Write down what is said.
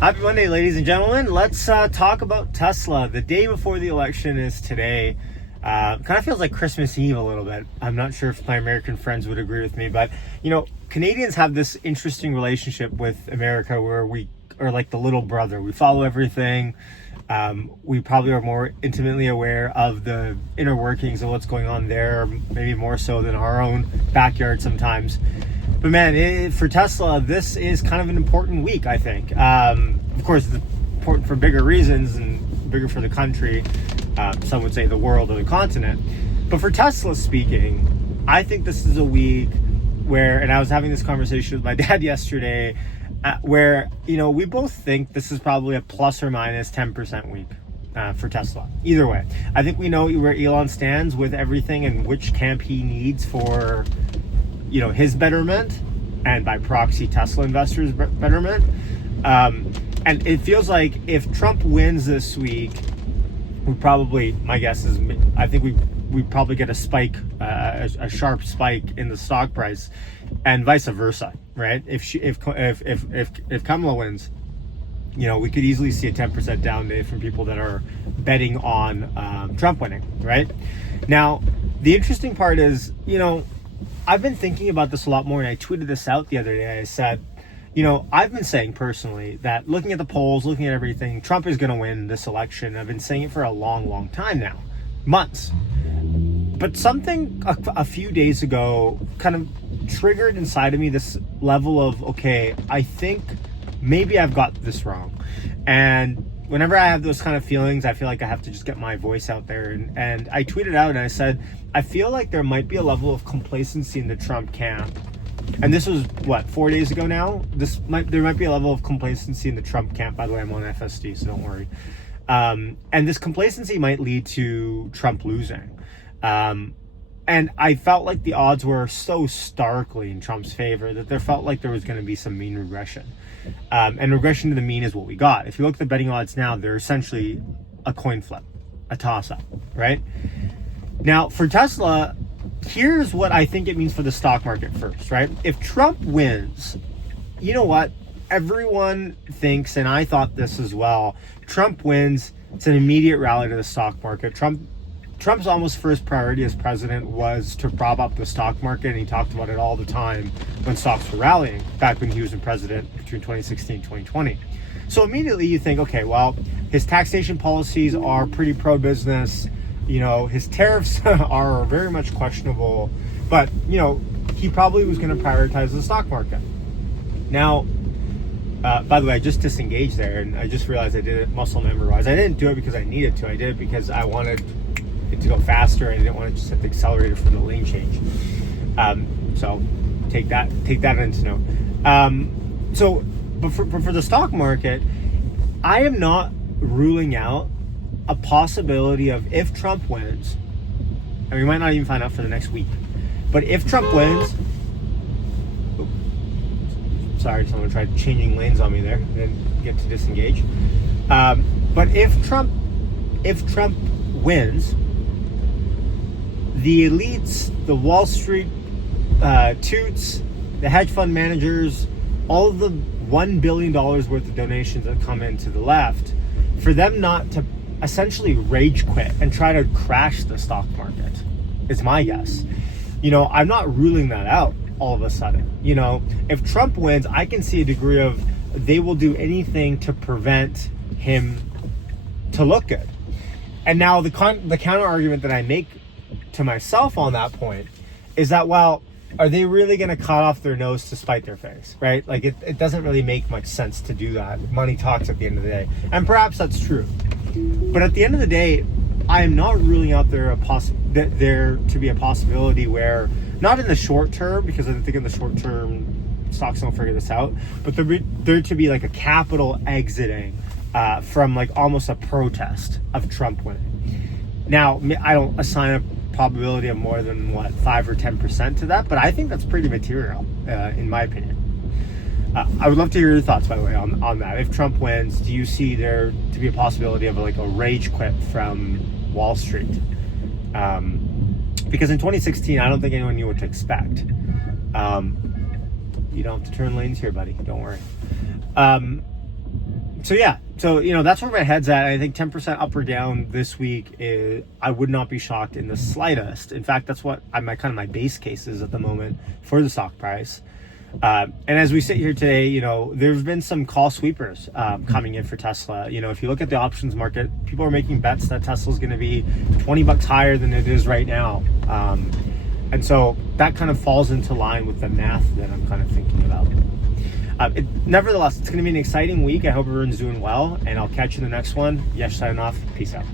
Happy Monday, ladies and gentlemen. Let's talk about Tesla. The day before the election is today. Kind of feels like Christmas Eve a little bit. I'm not sure if my American friends would agree with me, but Canadians have this interesting relationship with America where we are like the little brother. We follow everything. We probably are more intimately aware of the inner workings of what's going on there, maybe more so than our own backyard sometimes. But man, for Tesla, this is kind of an important week, I think. Of course, it's important for bigger reasons and bigger for the country. Some would say the world or the continent. But for Tesla speaking, I think this is a week where, and I was having this conversation with my dad yesterday, where, we both think this is probably a plus or minus 10% week for Tesla. Either way, I think we know where Elon stands with everything and which camp he needs for his betterment, and by proxy Tesla investors' betterment. And it feels like if Trump wins this week, my guess is, I think we probably get a spike, a sharp spike in the stock price, and vice versa, right? If Kamala wins, we could easily see a 10% down day from people that are betting on Trump winning, right? Now, the interesting part is, I've been thinking about this a lot more, and I tweeted this out the other day. I said, I've been saying personally that looking at the polls, looking at everything, Trump is going to win this election. I've been saying it for a long, long time now, months. But something a few days ago kind of triggered inside of me this level of, okay, I think maybe I've got this wrong. And whenever I have those kind of feelings, I feel like I have to just get my voice out there. And I tweeted out and I said, I feel like there might be a level of complacency in the Trump camp. And this was, 4 days ago now? There might be a level of complacency in the Trump camp. By the way, I'm on FSD, so don't worry. And this complacency might lead to Trump losing. And I felt like the odds were so starkly in Trump's favor that there felt like there was going to be some mean regression. And regression to the mean is what we got. If you look at the betting odds now, they're essentially a coin flip, a toss-up, right? Now, for Tesla, here's what I think it means for the stock market first, right? If Trump wins, you know what? Everyone thinks, and I thought this as well, Trump wins, it's an immediate rally to the stock market. Trump's almost first priority as president was to prop up the stock market, and he talked about it all the time when stocks were rallying, back when he was in president between 2016 and 2020. So immediately you think, okay, well, his taxation policies are pretty pro-business, his tariffs are very much questionable, but, he probably was going to prioritize the stock market. Now, by the way, I just disengaged there, and I just realized I did it muscle memory-wise. I didn't do it because I needed to. I did it because I wanted it to go faster, and I didn't want to just hit the accelerator for the lane change. So take that into note. But for the stock market, I am not ruling out a possibility of, if Trump wins, and we might not even find out for the next week, but if Trump wins, sorry, someone tried changing lanes on me there, didn't get to disengage. But if Trump wins, the elites, the Wall Street toots, the hedge fund managers, all of the $1 billion worth of donations that come into the left, for them not to essentially rage quit and try to crash the stock market is my guess. I'm not ruling that out all of a sudden. If Trump wins, I can see a degree of they will do anything to prevent him to look good. And now the counter argument that I make to myself on that point is that, well, are they really going to cut off their nose to spite their face, right? Like it doesn't really make much sense to do that. Money talks at the end of the day, and perhaps that's true. But at the end of the day, I am not ruling out there to be a possibility where, not in the short term, because I think in the short term stocks don't figure this out, but there to be like a capital exiting from like almost a protest of Trump winning. Now, I don't assign a probability of more than 5 or 10% to that, but I think that's pretty material in my opinion. I would love to hear your thoughts, by the way, on that. If Trump wins, do you see there to be a possibility of like a rage quit from Wall Street? Because in 2016, I don't think anyone knew what to expect. You don't have to turn lanes here, buddy. Don't worry. That's where my head's at. I think 10% up or down this week I would not be shocked in the slightest. In fact, that's what my base case is at the moment for the stock price. And as we sit here today, there's been some call sweepers coming in for Tesla. If you look at the options market, people are making bets that Tesla's going to be $20 higher than it is right now. And so that kind of falls into line with the math that I'm kind of thinking about. Nevertheless, it's going to be an exciting week. I hope everyone's doing well, and I'll catch you in the next one. Yes, signing off. Peace out.